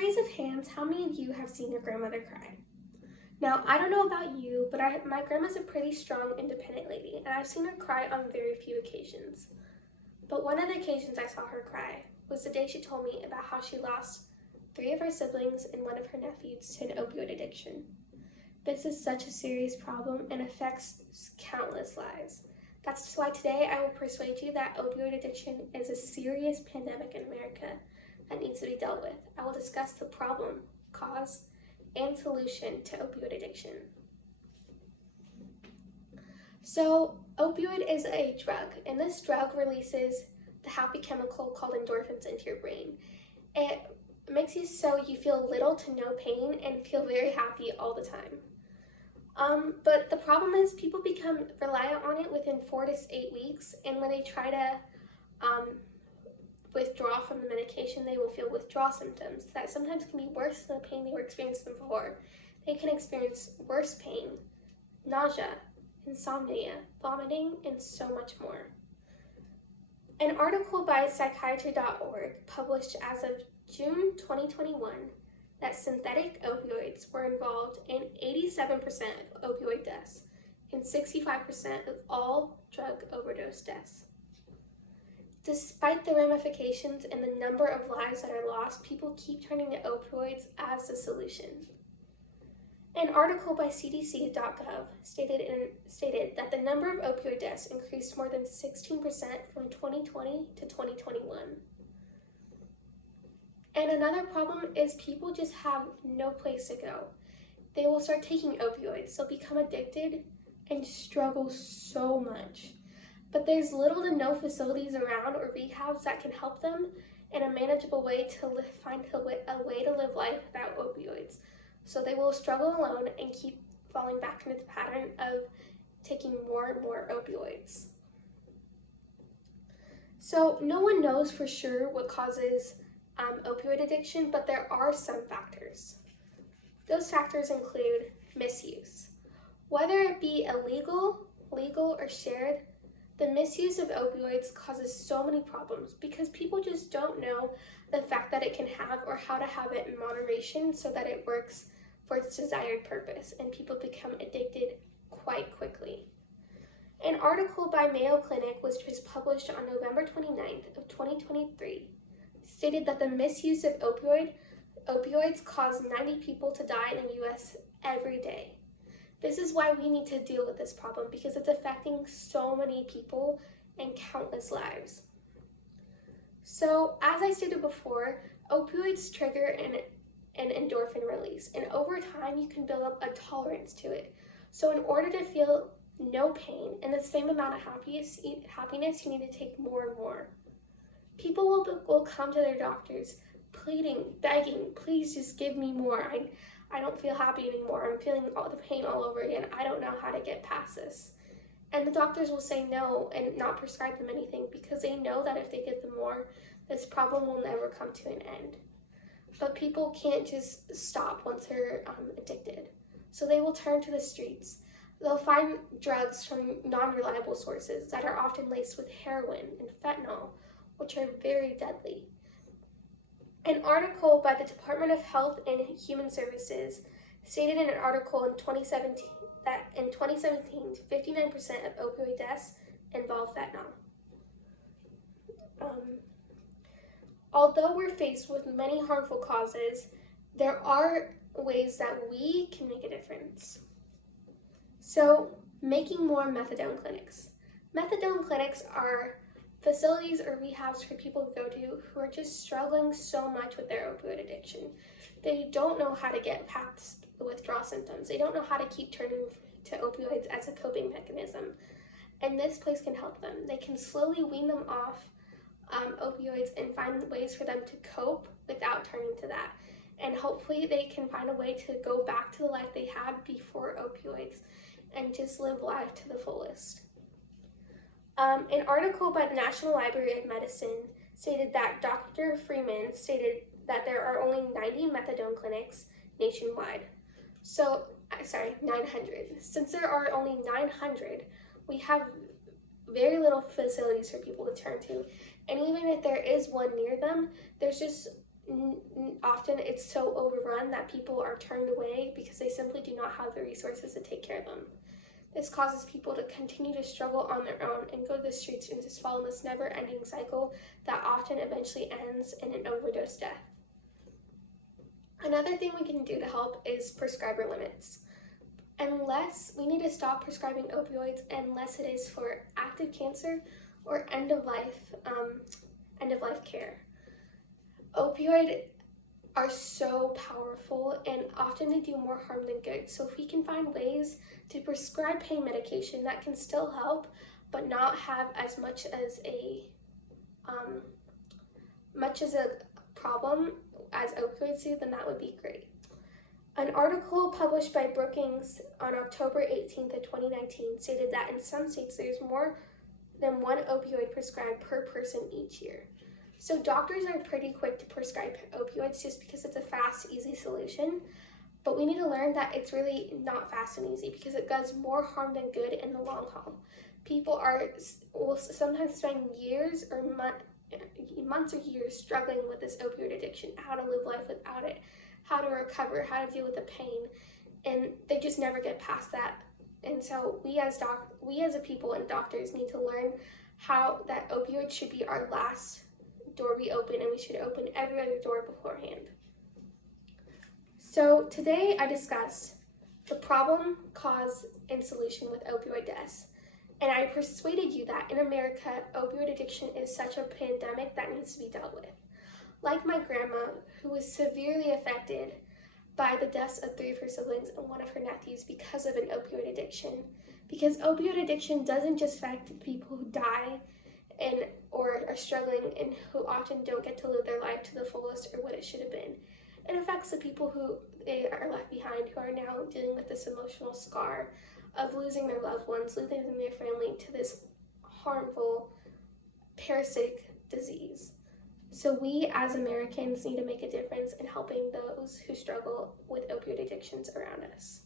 raise of hands, how many of you have seen your grandmother cry? Now, I don't know about you, but my grandma's a pretty strong, independent lady, and I've seen her cry on very few occasions. But one of the occasions I saw her cry was the day she told me about how she lost 3 of her siblings and 1 of her nephews to an opioid addiction. This is such a serious problem and affects countless lives. That's why today I will persuade you that opioid addiction is a serious pandemic in America that needs to be dealt with. I will discuss the problem, cause, and solution to opioid addiction. So, opioid is a drug, and this drug releases the happy chemical called endorphins into your brain. It makes you so you feel little to no pain and feel very happy all the time. But the problem is people become reliant on it within 4 to 8 weeks, and when they try to withdraw from the medication, they will feel withdrawal symptoms that sometimes can be worse than the pain they were experiencing before. They can experience worse pain, nausea, insomnia, vomiting, and so much more. An article by psychiatry.org published as of June 2021 that synthetic opioids were involved in 87% of opioid deaths and 65% of all drug overdose deaths. Despite the ramifications and the number of lives that are lost, people keep turning to opioids as the solution. An article by CDC.gov stated that the number of opioid deaths increased more than 16% from 2020 to 2021. And another problem is people just have no place to go. They will start taking opioids, they'll become addicted and struggle so much. But there's little to no facilities around or rehabs that can help them in a manageable way to find a way to live life without opioids. So they will struggle alone and keep falling back into the pattern of taking more and more opioids. So no one knows for sure what causes opioid addiction, but there are some factors. Those factors include misuse. Whether it be illegal, legal, or shared, the misuse of opioids causes so many problems because people just don't know the fact that it can have or how to have it in moderation so that it works for its desired purpose, and people become addicted quite quickly. An article by Mayo Clinic, which was published on November 29th of 2023, stated that the misuse of opioids caused 90 people to die in the U.S. every day. This is why we need to deal with this problem because it's affecting so many people and countless lives. So, as I stated before, opioids trigger an endorphin release, and over time you can build up a tolerance to it. So in order to feel no pain and the same amount of happiness, you need to take more and more. People will come to their doctors pleading, begging, please just give me more. I don't feel happy anymore. I'm feeling all the pain all over again. I don't know how to get past this. And the doctors will say no and not prescribe them anything because they know that if they give them more, this problem will never come to an end. But people can't just stop once they're addicted. So they will turn to the streets. They'll find drugs from non-reliable sources that are often laced with heroin and fentanyl, which are very deadly. An article by the Department of Health and Human Services stated in an article in 2017 that in 2017, 59% of opioid deaths involve fentanyl. Although we're faced with many harmful causes, there are ways that we can make a difference. So, making more methadone clinics. Methadone clinics are facilities or rehabs for people to go to who are just struggling so much with their opioid addiction. They don't know how to get past the withdrawal symptoms. They don't know how to keep turning to opioids as a coping mechanism. And this place can help them. They can slowly wean them off opioids and find ways for them to cope without turning to that. And hopefully they can find a way to go back to the life they had before opioids and just live life to the fullest. An article by the National Library of Medicine stated that Dr. Freeman stated that there are only 90 methadone clinics nationwide. 900. Since there are only 900, we have very little facilities for people to turn to. And even if there is one near them, there's just often it's so overrun that people are turned away because they simply do not have the resources to take care of them. This causes people to continue to struggle on their own and go to the streets and just fall in this never-ending cycle that often eventually ends in an overdose death. Another thing we can do to help is prescriber limits. We need to stop prescribing opioids unless it is for active cancer or end of life care. Opioids are so powerful and often they do more harm than good. So if we can find ways to prescribe pain medication that can still help but not have as much as a problem as opioids do, then that would be great. An article published by Brookings on October 18th of 2019 stated that in some states there's more than one opioid prescribed per person each year. So doctors are pretty quick to prescribe opioids just because it's a fast, easy solution. But we need to learn that it's really not fast and easy because it does more harm than good in the long haul. People will sometimes spend years or months or years struggling with this opioid addiction, how to live life without it, how to recover, how to deal with the pain, and they just never get past that. And so we as a people and doctors need to learn how that opioid should be our last door we open, and we should open every other door beforehand. So today I discussed the problem, cause, and solution with opioid deaths. And I persuaded you that in America, opioid addiction is such a pandemic that needs to be dealt with. Like my grandma, who was severely affected by the deaths of 3 of her siblings and 1 of her nephews because of an opioid addiction. Because opioid addiction doesn't just affect the people who die or are struggling and who often don't get to live their life to the fullest or what it should have been. It affects the people who are left behind, who are now dealing with this emotional scar of losing their loved ones, losing their family to this harmful parasitic disease. So we as Americans need to make a difference in helping those who struggle with opioid addictions around us.